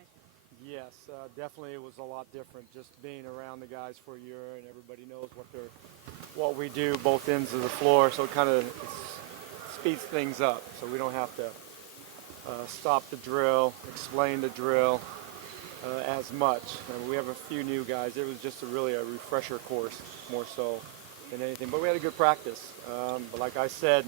last year? Yes, definitely it was a lot different just being around the guys for a year and everybody knows what we do both ends of the floor, so it kind of speeds things up so we don't have to stop the drill, explain the drill as much. And we have a few new guys. It was just really a refresher course more so than anything, but we had a good practice. But like I said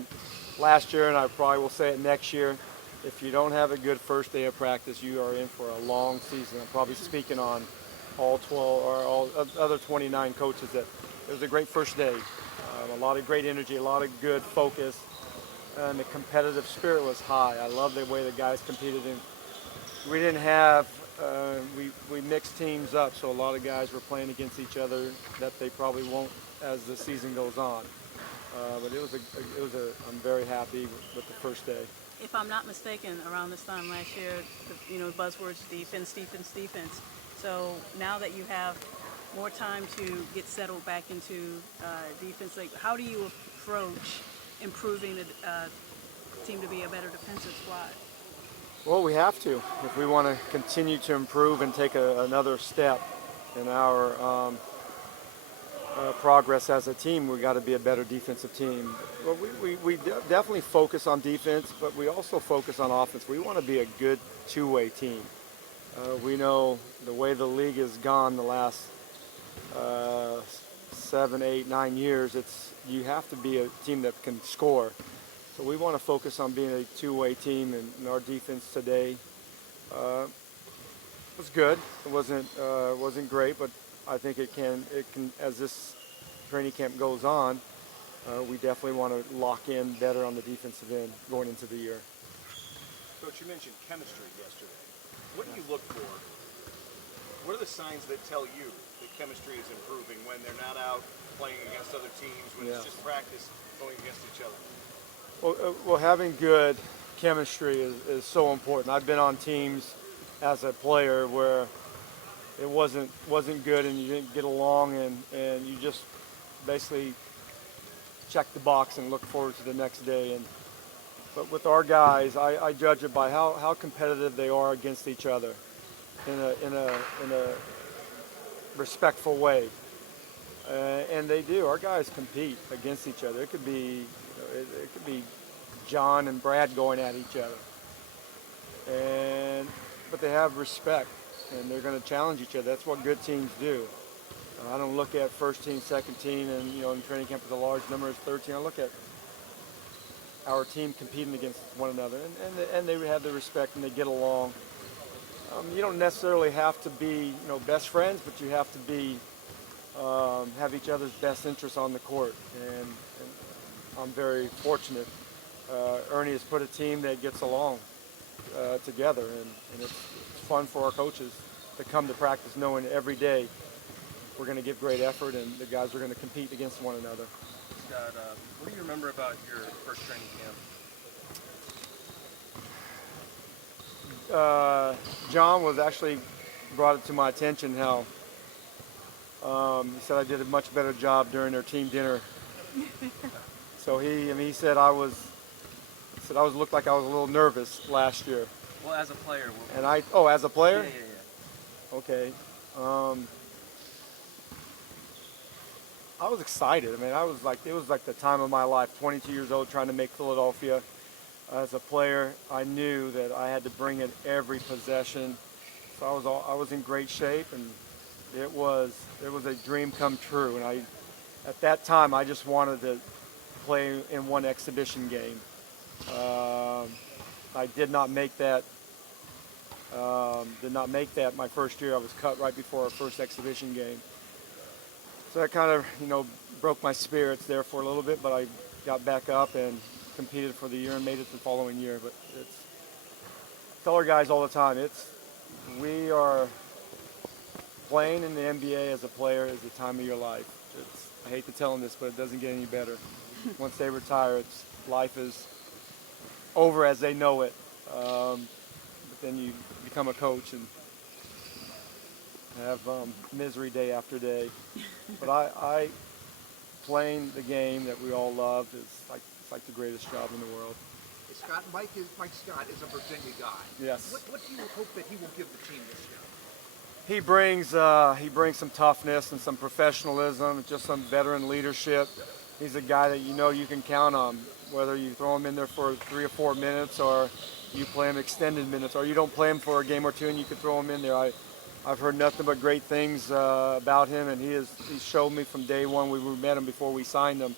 last year, and I probably will say it next year, if you don't have a good first day of practice, you are in for a long season. I'm probably speaking on all 12 or all other 29 coaches that it was a great first day. A lot of great energy, a lot of good focus, and the competitive spirit was high. I love the way the guys competed. And we didn't have, we mixed teams up, so a lot of guys were playing against each other that they probably won't as the season goes on. But I'm very happy with the first day. If I'm not mistaken, around this time last year, buzzwords defense, defense, defense. So now that you have more time to get settled back into defense, like how do you approach improving the team to be a better defensive squad? Well, we have to if we want to continue to improve and take another step in our progress as a team. We got to be a better defensive team. Well, we definitely focus on defense, but we also focus on offense. We want to be a good two-way team. We know the way the league has gone the last 7, 8, 9 years. You have to be a team that can score. So we want to focus on being a two-way team, and our defense today was good. It wasn't great, but I think it can as this training camp goes on, we definitely want to lock in better on the defensive end going into the year. Coach, you mentioned chemistry yesterday. What do you look for? What are the signs that tell you that chemistry is improving when they're not out playing against other teams, when it's just practice going against each other? Well, having good chemistry is so important. I've been on teams as a player where it wasn't good and you didn't get along and you just basically check the box and look forward to the next day. But with our guys, I judge it by how competitive they are against each other in a respectful way. And they do. Our guys compete against each other. It could be John and Brad going at each other. But they have respect, and they're going to challenge each other. That's what good teams do. I don't look at first team, second team, and in training camp with a large number is third team. I look at our team competing against one another, and they have the respect and they get along. You don't necessarily have to be best friends, but you have to be have each other's best interests on the court. And I'm very fortunate. Ernie has put a team that gets along together, and it's fun for our coaches to come to practice knowing every day we're going to give great effort and the guys are going to compete against one another. Scott, what do you remember about your first training camp? John was actually brought it to my attention how he said I did a much better job during their team dinner. So he said I looked like I was a little nervous last year. Well, as a player. As a player? Yeah. Okay. I was excited. It was like the time of my life, 22 years old, trying to make Philadelphia. As a player, I knew that I had to bring it every possession. So I was in great shape, and it was a dream come true. And at that time, I just wanted to play in one exhibition game. I did not make that. My first year. I was cut right before our first exhibition game. So that kind of, broke my spirits there for a little bit, but I got back up and competed for the year and made it the following year. But I tell our guys all the time, we are playing in the NBA as a player is the time of your life. I hate to tell them this, but it doesn't get any better. Once they retire, life is over as they know it. But then you become a coach and have misery day after day. But I playing the game that we all love is like the greatest job in the world. Scott. Mike Scott is a Virginia guy. Yes. What do you hope that he will give the team this year? He brings some toughness and some professionalism, just some veteran leadership. He's a guy that you know you can count on, whether you throw him in there for 3 or 4 minutes or you play him extended minutes, or you don't play him for a game or two and you can throw him in there. I've heard nothing but great things about him, and he showed me from day one. We met him before we signed him.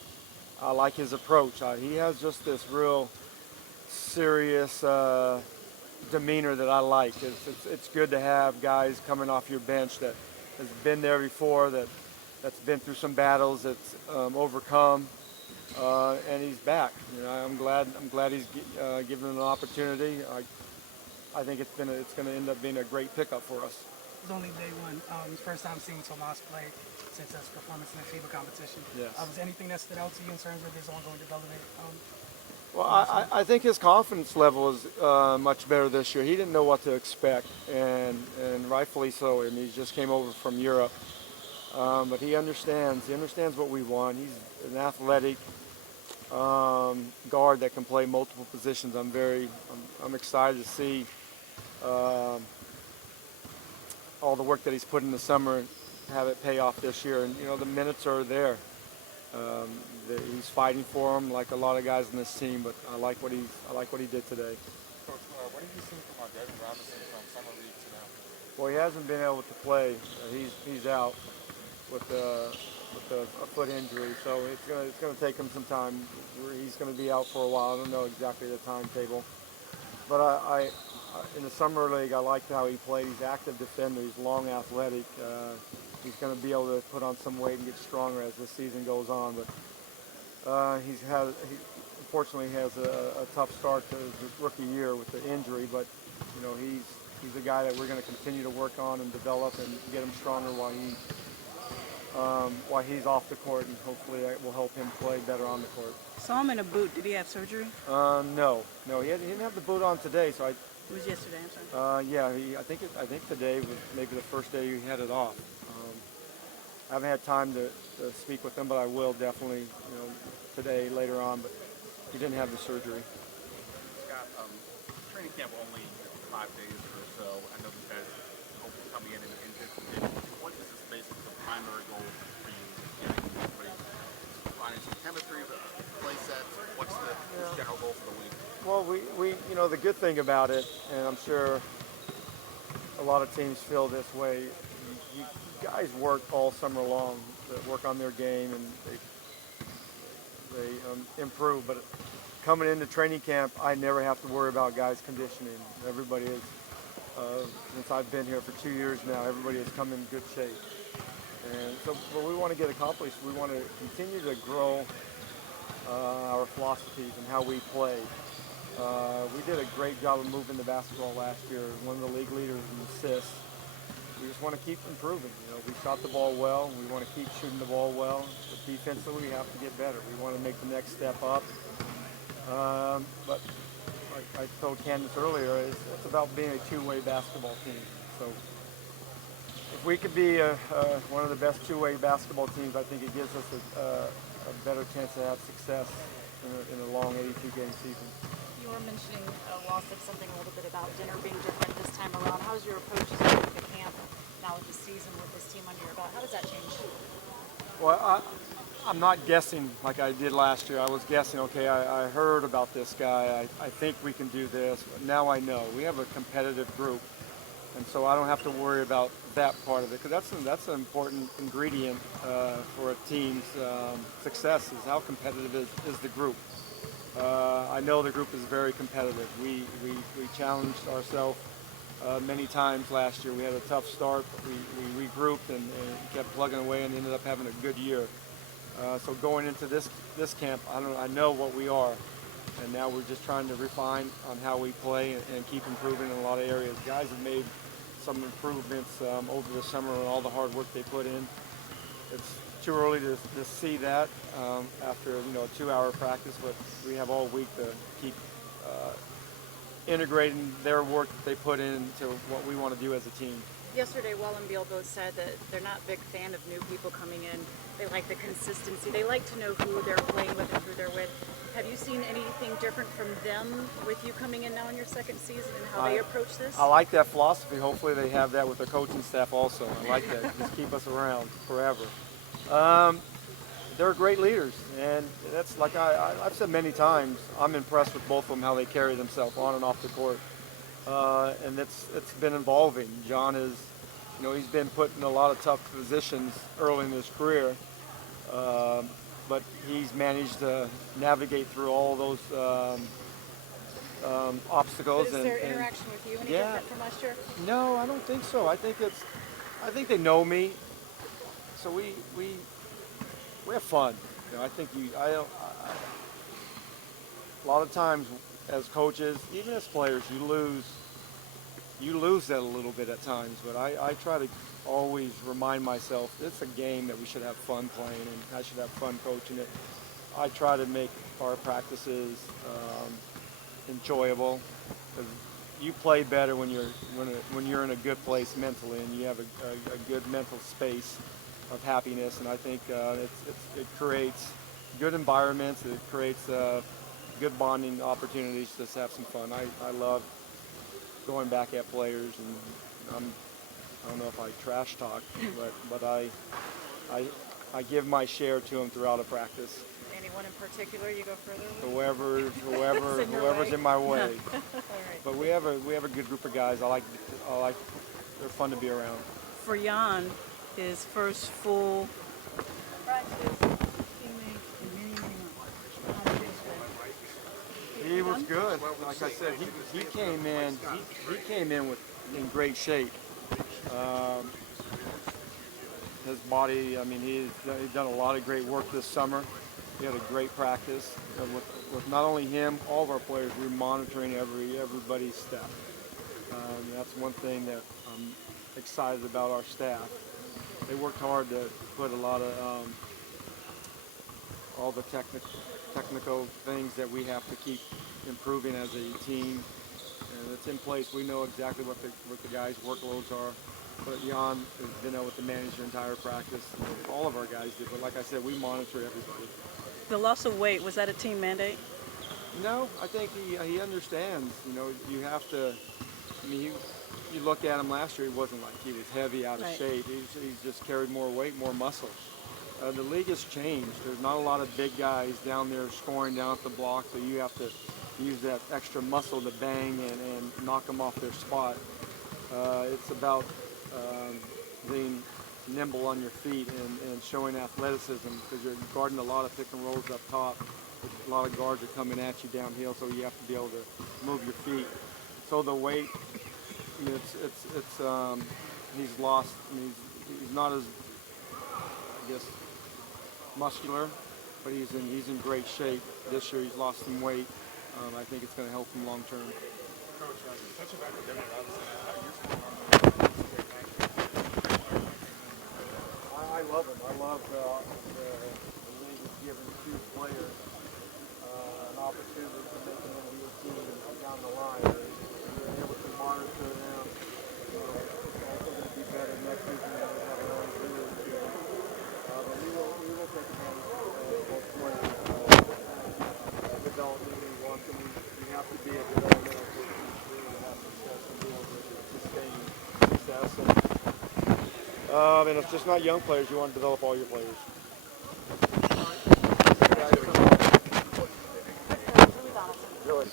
I like his approach. He has just this real serious demeanor that I like. It's good to have guys coming off your bench that has been there before, that's been through some battles, that's overcome, and he's back. You know, I'm glad he's given an opportunity. I think it's going to end up being a great pickup for us. It's only day one. First time seeing Tomas play since his performance in the FIBA competition. Yes. Was there anything that stood out to you in terms of his ongoing development? Well, I think his confidence level is much better this year. He didn't know what to expect, and rightfully so. I mean, he just came over from Europe, but he understands. He understands what we want. He's an athletic guard that can play multiple positions. I'm excited to see all the work that he's put in the summer, have it pay off this year. And you know, the minutes are there. He's fighting for them like a lot of guys in this team, but I like what he did today. Coach, what have you seen from Devin Robinson from summer league to now? Well, he hasn't been able to play. He's out with a foot injury, so it's gonna take him some time. He's gonna be out for a while. I don't know exactly the timetable, but I in the summer league I liked how he played. He's an active defender. He's long, athletic. He's going to be able to put on some weight and get stronger as the season goes on. But he unfortunately has a tough start to his rookie year with the injury. But you know, he's a guy that we're going to continue to work on and develop and get him stronger while he's off the court, and hopefully that will help him play better on the court. Saw him in a boot. Did he have surgery? No, he didn't have the boot on today, so It was yesterday. I'm sorry. yeah, I think today was maybe the first day he had it off. I haven't had time to speak with him, but I will definitely, today, later on. But he didn't have the surgery. Scott, training camp only 5 days or so. I know you guys hope to come in and just what is this basically the primary goal for you? Getting everybody finding some chemistry, play sets. What's the general goal for the week? Well, we the good thing about it, and I'm sure a lot of teams feel this way. You guys work all summer long, work on their game, and they improve. But coming into training camp, I never have to worry about guys conditioning. Everybody is, since I've been here for 2 years now, everybody has come in good shape. And so what we want to get accomplished, we want to continue to grow our philosophies and how we play. We did a great job of moving the basketball last year, one of the league leaders in assists. We just want to keep improving. We shot the ball well. We want to keep shooting the ball well. But defensively, we have to get better. We want to make the next step up. But like I told Candace earlier, it's about being a two-way basketball team. So if we could be one of the best two-way basketball teams, I think it gives us a better chance to have success in a long 82-game season. You were mentioning a loss of something a little bit about dinner being different this time around. How's your approach to the camp now with the season, with this team under your belt? How does that change? Well, I'm not guessing like I did last year. I was guessing, okay, I heard about this guy. I think we can do this. But now I know. We have a competitive group, and so I don't have to worry about that part of it, because that's an important ingredient for a team's success, is how competitive is the group. I know the group is very competitive. We challenged ourselves many times last year. We had a tough start, but we regrouped and kept plugging away and ended up having a good year. So going into this camp, I know what we are, and now we're just trying to refine on how we play and keep improving in a lot of areas. Guys have made some improvements over the summer and all the hard work they put in. It's too early to see that after a 2-hour practice, but we have all week to keep integrating their work that they put into what we want to do as a team. Yesterday, Well and Beal both said that they're not a big fan of new people coming in They like the consistency. They like to know who they're playing with and who they're with. Have you seen anything different from them with you coming in now in your second season and how they approach this? I like that philosophy. Hopefully they have that with their coaching staff also. I like that. Just keep us around forever. They're great leaders, and that's like I've said many times, I'm impressed with both of them, how they carry themselves on and off the court. And it's been evolving. John is, he's been put in a lot of tough positions early in his career, but he's managed to navigate through all those obstacles. But is their interaction with you any different from last year? No, I don't think so. I think they know me, so we have fun. I think a lot of times as coaches, even as players, you lose that a little bit at times. But I try to always remind myself it's a game that we should have fun playing, and I should have fun coaching it. I try to make our practices enjoyable, because you play better when you're in a good place mentally, and you have a good mental space of happiness. And I think it creates good environments. It creates good bonding opportunities to just have some fun. I love going back at players, and I don't know if I trash talk, but I give my share to them throughout a practice. Anyone in particular you go further with? Whoever's in my way. All right. But we have a good group of guys. I like they're fun to be around. For Jan, his first full practice, teammates in many months. How did it feel? He was good. Like I said, he came in. He came in in great shape. His body. I mean, he's done a lot of great work this summer. He had a great practice. With not only him, all of our players. We're monitoring everybody's step. That's one thing that I'm excited about our staff. They worked hard to put a lot of all the technical things that we have to keep improving as a team, and it's in place. We know exactly what the guys' workloads are. But Jan has been able to manage the entire practice. All of our guys did, but like I said, we monitor everybody. The loss of weight, was that a team mandate? No, I think he understands. You have to. I mean, you look at him last year. He wasn't like he was heavy, out of shape. He's just carried more weight, more muscle. The league has changed. There's not a lot of big guys down there scoring down at the block, so you have to use that extra muscle to bang and knock them off their spot. It's about being nimble on your feet and showing athleticism, because you're guarding a lot of pick and rolls up top. A lot of guards are coming at you downhill, so you have to be able to move your feet. So the weight, he's lost. He's not as, I guess, muscular, but he's in great shape. This year he's lost some weight. I think it's going to help him long term. Coach, touching back on Denver, I love him. I love the league has given two players an opportunity to make an NBA team down the line. We're able to monitor them. It's also going to be better next season than we have another year. But we will take advantage of both players. Development, we want them. We have to be a developmental team to have success and be able to sustain success. And it's just not young players. You want to develop all your players.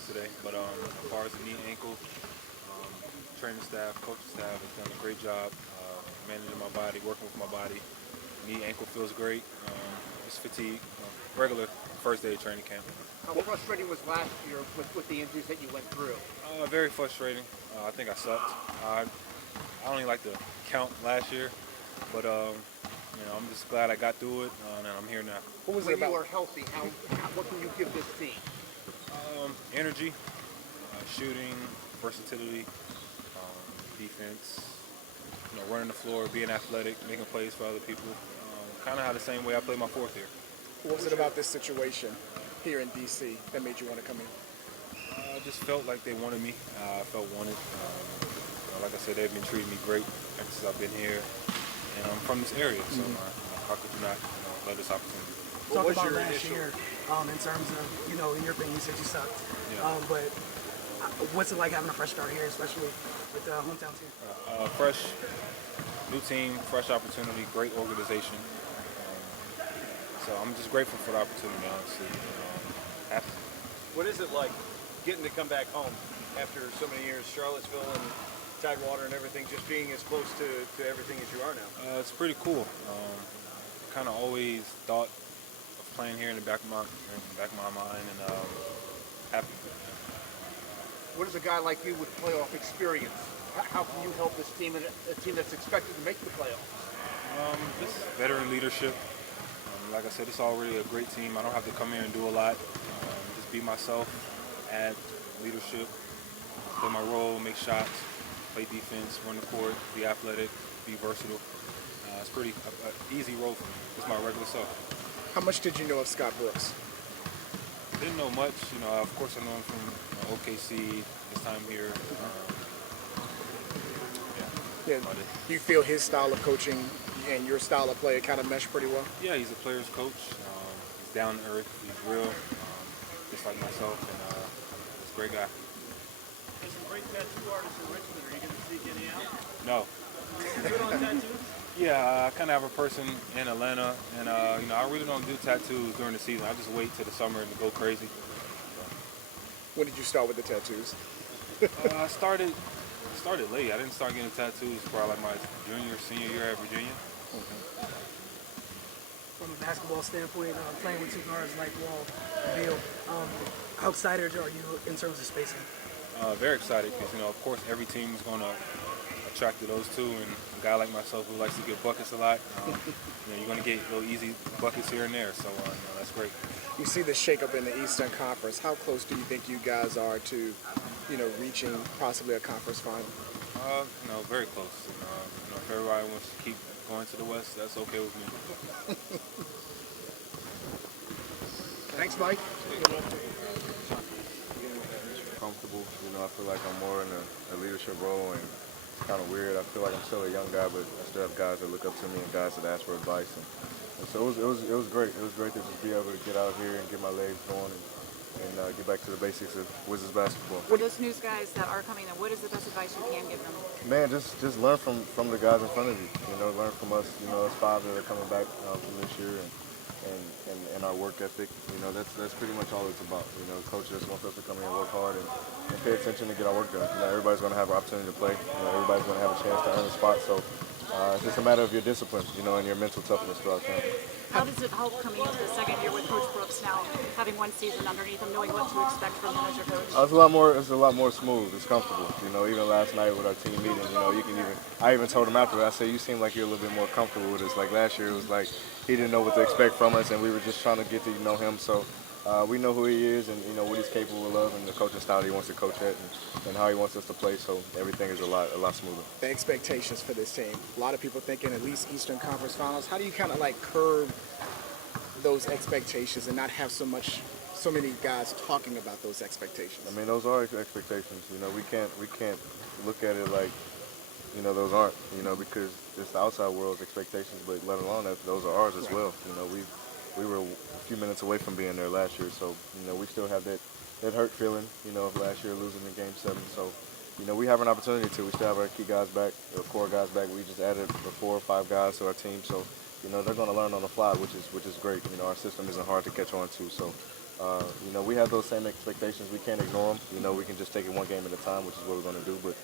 Today, but as far as the knee, ankle, training staff, coaching staff has done a great job managing my body, working with my body. Knee, ankle feels great. Just fatigue. Regular first day of training camp. How frustrating was last year with the injuries that you went through? Very frustrating. I think I sucked. I don't even like to count last year, but I'm just glad I got through it, and I'm here now. What was it about? When you are healthy, what can you give this team? Energy, shooting, versatility, defense, running the floor, being athletic, making plays for other people. Kind of how the same way I played my fourth year. What was it about this situation here in D.C. that made you want to come in? I just felt like they wanted me. I felt wanted. Like I said, they've been treating me great ever since I've been here, and I'm from this area, so how could you not love this opportunity. Talk was about your last initial- year in terms of, you know, in your opinion, you said you sucked. Yeah. But what's it like having a fresh start here, especially with the hometown team? Fresh, new team, fresh opportunity, great organization. So I'm just grateful for the opportunity, honestly. Happy. What is it like getting to come back home after so many years, Charlottesville and Tidewater and everything, just being as close to everything as you are now? It's pretty cool. Kind of always thought of playing here in the back of my mind, and happy. What is a guy like you with playoff experience? How can you help this team and a team that's expected to make the playoffs? Just veteran leadership. Like I said, it's already a great team. I don't have to come here and do a lot. Just be myself, add leadership, play my role, make shots, play defense, run the court, be athletic, be versatile. It's pretty easy role for me. It's my regular self. How much did you know of Scott Brooks? Didn't know much. You know, of course I know him from OKC, his time here. Yeah. Do you feel his style of coaching and your style of play kind of mesh pretty well? Yeah, he's a player's coach. He's down to earth. He's real, just like myself, and he's a great guy. There's some great tattoo artists in Richmond. Are you going to seek any out? No. You good on tattoos? Yeah, I kind of have a person in Atlanta, and you know, I really don't do tattoos during the season. I just wait till the summer and go crazy. When did you start with the tattoos? I started late. I didn't start getting tattoos probably like my senior year at Virginia. From a basketball standpoint, playing with two guards like Wall and Beal, how excited are you in terms of spacing? Very excited because, you know, of course, every team is going to attract to those two, and a guy like myself who likes to get buckets a lot, you know, you're going to get little easy buckets here and there, so you know, that's great. You see the shakeup in the Eastern Conference. How close do you think you guys are to, you know, reaching possibly a conference final? You know, very close. You know, if everybody wants to keep going to the West, that's okay with me. Thanks, Mike. Comfortable. You know, I feel like I'm more in a leadership role, and it's kind of weird. I feel like I'm still a young guy, but I still have guys that look up to me and guys that ask for advice. And so it was great. It was great to just be able to get out here and get my legs going and get back to the basics of Wizards basketball. For those news guys that are coming in, what is the best advice you can give them? Man, just learn from the guys in front of you. You know, learn from us. You know, us five that are coming back from this year, and our work ethic. You know, that's pretty much all it's about. You know, coach just wants us to come in and work hard and pay attention to get our work done. You know, everybody's going to have an opportunity to play. You know, everybody's going to have a chance to earn a spot. So it's just a matter of your discipline, you know, and your mental toughness throughout camp. How does it help coming into the second year with Coach Brooks now, having one season underneath him, knowing what to expect from him as your coach? It's a lot more smooth. It's comfortable. You know, even last night with our team meeting, you know, I even told him after that, I said, you seem like you're a little bit more comfortable with us. Like last year, it was like he didn't know what to expect from us, and we were just trying to get to know him. So we know who he is and, you know, what he's capable of and the coaching style he wants to coach at and how he wants us to play. So everything is a lot smoother. The expectations for this team. A lot of people thinking at least Eastern Conference Finals. How do you kind of like curb those expectations and not have so many guys talking about those expectations? I mean, those are expectations. You know, we can't look at it like, you know, those aren't, you know, because it's the outside world's expectations, but let alone that those are ours as well. You know, we were a few minutes away from being there last year, so, you know, we still have that hurt feeling, you know, of last year losing in Game 7. So, you know, we have an opportunity to. We still have our key guys back, our core guys back. We just added 4 or 5 guys to our team, so, you know, they're going to learn on the fly, which is great. You know, our system isn't hard to catch on to, so, you know, we have those same expectations. We can't ignore them. You know, we can just take it one game at a time, which is what we're going to do, but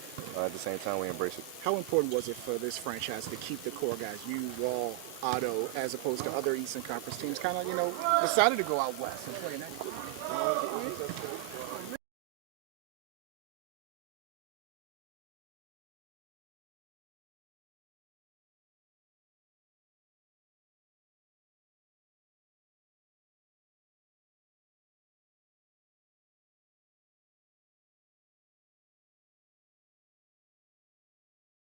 at the same time, we embrace it. How important was it for this franchise to keep the core guys, you, Wall, Otto, as opposed to other Eastern Conference teams, kind of, you know, decided to go out west and play next year?